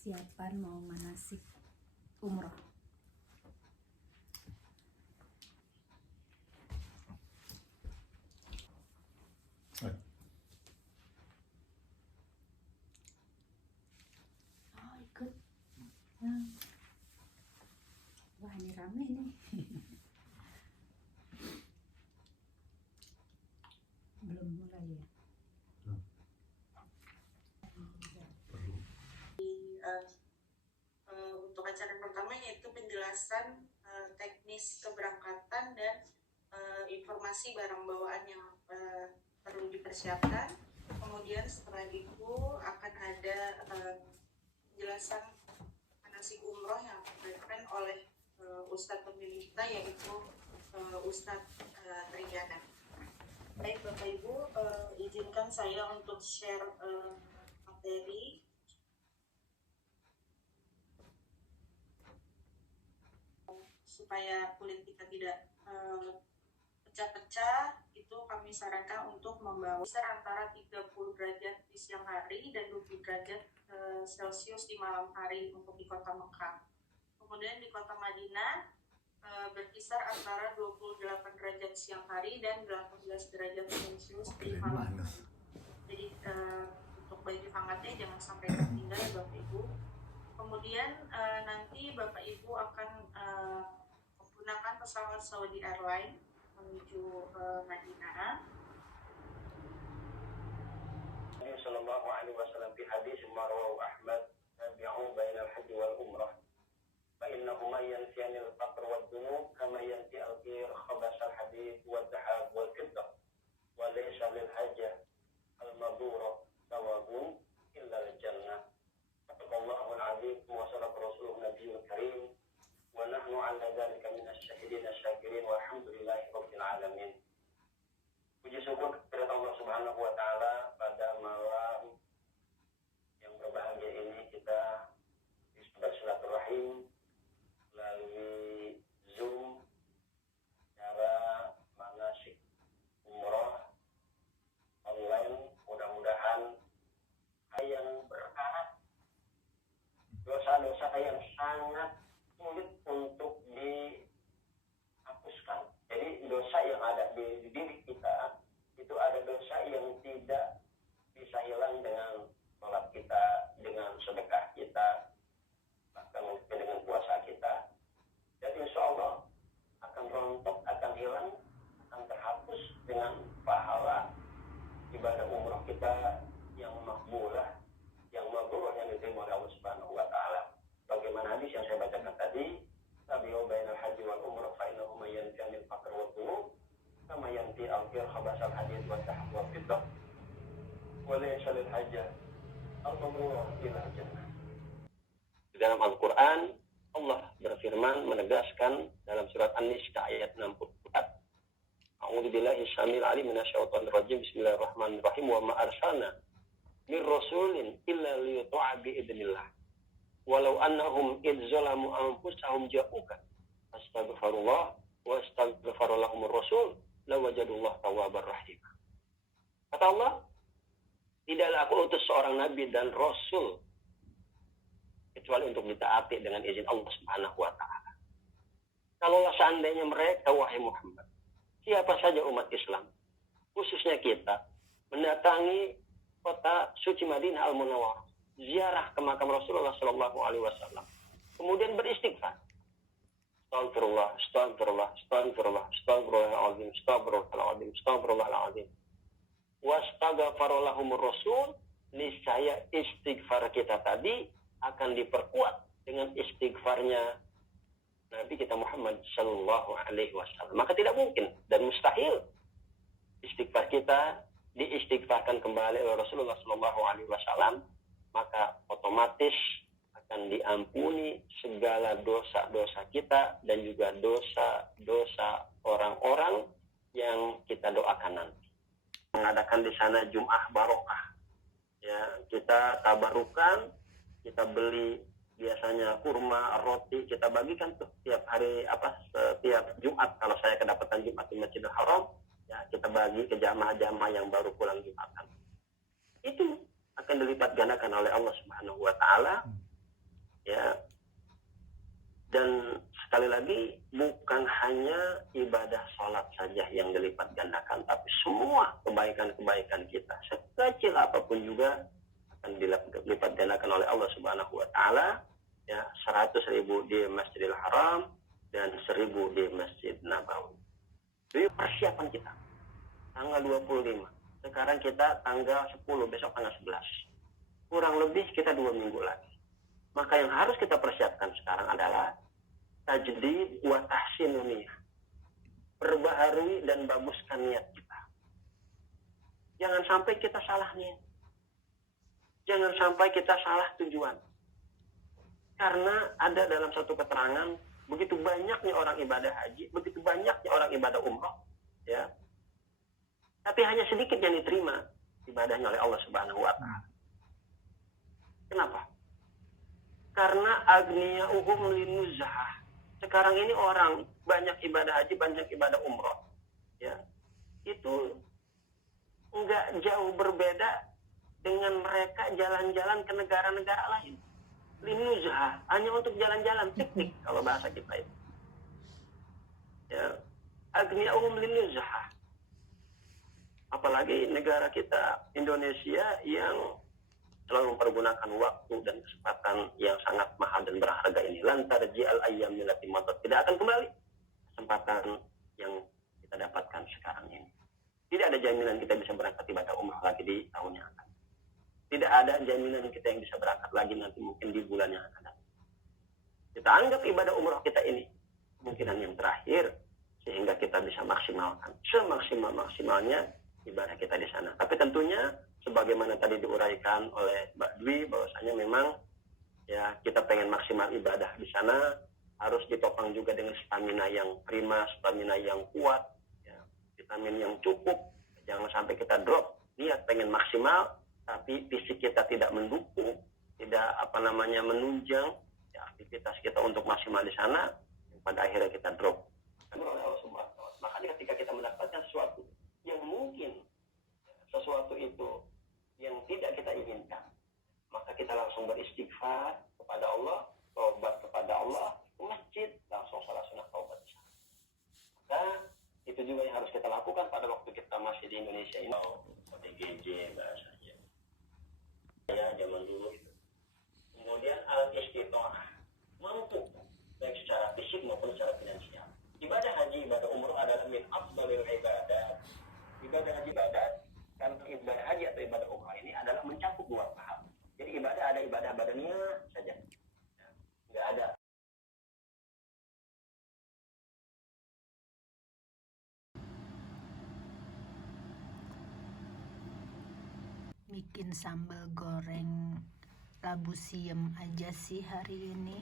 persiapan mau manasik umroh. Oh, ikut. Wah, ini rame nih. Belum mulai ya? Untuk acara pertama yaitu penjelasan teknis keberangkatan dan informasi barang bawaan yang perlu dipersiapkan. Kemudian setelah itu akan ada penjelasan manasik umroh yang akan diberikan oleh Ustadz pembimbing kita, yaitu Ustadz Triana. Baik Bapak Ibu, izinkan saya untuk share materi. Supaya kulit kita tidak pecah-pecah, itu kami sarankan untuk membawa antara 30 derajat di siang hari dan 20 derajat Celcius di malam hari untuk di kota Mekah. Kemudian di kota Madinah berkisar antara 28 derajat siang hari dan 18 derajat Celcius di malam hari. Jadi untuk baju hangatnya jangan sampai tertinggal ya Bapak Ibu. Kemudian nanti Bapak Ibu akan menggunakan pesawat Saudi Airlines menuju Madinah. Nabi sallallahu alaihi wasallam fi hadis marwahu Ahmad tabi'u bainal haji wal umrah fa innahuma yanfi'anil faqr wad dunub kama yanfi al-qir khabas al-hadid wad dhahab wal fiddah wa laysa lil hajah al-mabrura thawabun illa al-jannah. Allahu al-azim wa sallallahu rasulun nabiyul karim wa nahnu ala dzalika min asy-syahidin asy-syakirin walhamdulillahi rabbil alamin. Puji syukur kepada Allah Subhanahu wa taala, pada malam yang berbahagia ini kita bisa bersilaturahim melalui Zoom cara manasik umroh online. Mudah-mudahan yang berkah, dosa-dosa yang sangat sulit untuk dihapuskan. Jadi dosa yang ada di diri kita itu ada dosa yang tidak bisa hilang dengan sholat kita, dengan sedekah kita, bahkan mungkin dengan puasa kita. Dan insya Allah akan rontok, akan hilang, akan terhapus dengan pahala ibadah umroh kita yang makbulah, yang mabrur, yang diterima oleh Allah Subhanahu wa taala. Bagaimana hadis yang saya bacakan tadi, tabi'u bainal haji wal umrah fa innahu may yanfi'anil faqr wad dunub kama yanfi al-qir khabasal hadid wa tahab wa fiddah wa laysa lil hajjah al-mabrur ila jannah. Di dalam Al-Qur'an Allah berfirman menegaskan dalam surat An-Nisa ayat 64. A'udzubillahi syamil alim minasyaitonir rajim. Bismillahirrahmanirrahim. Wa ma arsalna mir rasulin illa liyuta'a bi idznillah. Walau annahum idz zalamu anfusahum ja'uka astaghfirullah wa astaghfirulahumur rasul lawajadullah tawwabar rahim. Kata Allah, tidaklah aku utus seorang nabi dan rasul kecuali untuk ditaati dengan izin Allah Subhanahu wa taala. Kalaulah seandainya mereka, wahai Muhammad, siapa saja umat Islam, khususnya kita, mendatangi kota suci Madinah Al-Munawwarah, ziarah ke makam Rasulullah sallallahu alaihi wasallam, kemudian beristighfar, astagfirullah, astagfirullah, astagfirullah, astagfirullahaladzim, astagfirullahaladzim, astagfirullahaladzim, wastaghfarallahumur rasul, niscaya istighfar kita tadi akan diperkuat dengan istighfarnya Nabi kita Muhammad sallallahu alaihi wasallam. Maka tidak mungkin dan mustahil istighfar kita diistighfarkan kembali oleh Rasulullah sallallahu alaihi wasallam, maka otomatis akan diampuni segala dosa-dosa kita dan juga dosa-dosa orang-orang yang kita doakan nanti. Mengadakan di sana Jum'ah Barokah. Ya, kita tabarukan, kita beli biasanya kurma, roti, kita bagikan tuh setiap hari setiap Jumat. Kalau saya kedapatan Jumat di Masjidil Haram, ya kita bagi ke jamaah-jamaah yang baru pulang Jumatan. Itu akan dilipat gandakan oleh Allah Subhanahu wa taala ya. Dan sekali lagi, bukan hanya ibadah sholat saja yang dilipat gandakan, tapi semua kebaikan-kebaikan kita, sekecil apapun juga akan dilipat gandakan oleh Allah Subhanahu wa Ta'ala. Ya, 100.000 di Masjidil Haram dan 1.000 di Masjid Nabawi. Jadi persiapan kita tanggal 25. Sekarang kita tanggal 10, besok tanggal 11. Kurang lebih kita 2 minggu lagi. Maka yang harus kita persiapkan sekarang adalah tajdid wa tahsin niyah. Perbaharui dan baguskan niat kita. Jangan sampai kita salah niat. Jangan sampai kita salah tujuan. Karena ada dalam satu keterangan, begitu banyaknya orang ibadah haji, begitu banyaknya orang ibadah umroh, ya. Tapi hanya sedikit yang diterima ibadahnya oleh Allah Subhanahu wa Ta'ala. Kenapa? Karena aghniya'uhum linuzah. Sekarang ini orang banyak ibadah haji, banyak ibadah umroh, ya. Itu enggak jauh berbeda dengan mereka jalan-jalan ke negara-negara lain. Linuzah, hanya untuk jalan-jalan, piknik kalau bahasa kita itu. Ya, aghniya'uhum linuzah. Apalagi negara kita Indonesia yang selalu mempergunakan waktu dan kesempatan yang sangat mahal dan berharga ini. Lantar ji'al ayyam millati matat, tidak akan kembali kesempatan yang kita dapatkan sekarang ini. Tidak ada jaminan kita bisa berangkat ibadah umrah lagi di tahun yang akan. Tidak ada jaminan kita yang bisa berangkat lagi nanti mungkin di bulan yang akan datang. Kita anggap ibadah umrah kita ini kemungkinan yang terakhir sehingga kita bisa maksimalkan semaksimal-maksimalnya ibadah kita di sana. Tapi tentunya sebagaimana tadi diuraikan oleh Mbak Dwi bahwasanya memang ya kita pengen maksimal ibadah di sana harus ditopang juga dengan stamina yang prima, stamina yang kuat, ya, vitamin yang cukup. Jangan sampai kita drop niat pengen maksimal tapi fisik kita tidak mendukung, tidak menunjang ya, aktivitas kita untuk maksimal di sana, pada akhirnya kita drop. Makanya ketika kita mendapatkan sesuatu yang mungkin sesuatu itu yang tidak kita inginkan, maka kita langsung beristighfar kepada Allah, taubat kepada Allah, ke masjid, langsung salat sunat taubat. Maka itu juga yang harus kita lakukan pada waktu kita masih di Indonesia ini. OTGJ bahasanya. Ya zaman dulu itu. Kemudian al-istita'ah, mampu baik secara fisik maupun secara finansial. Ibadah haji, ibadah umroh adalah min afdhalil ibadah. Ibadah haji karena ibadah haji atau ibadah umroh ini adalah mencakup 2 tahap. Jadi ibadah ada ibadah badannya saja. Enggak ada Bikin sambal goreng labu siam aja sih hari ini.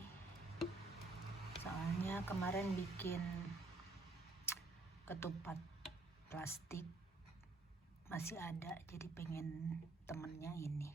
Soalnya kemarin bikin ketupat plastik masih ada, jadi pengen temennya ini.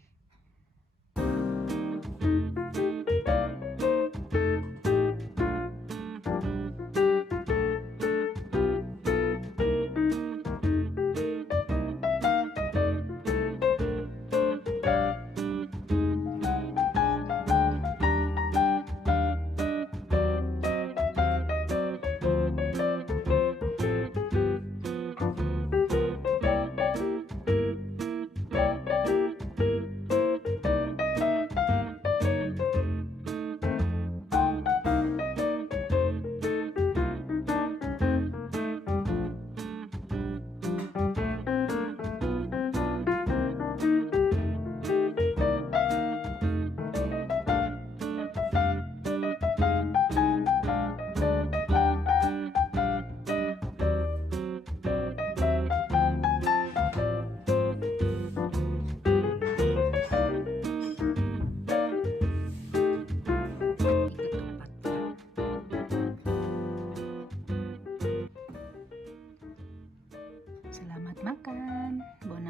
Selamat makan, bon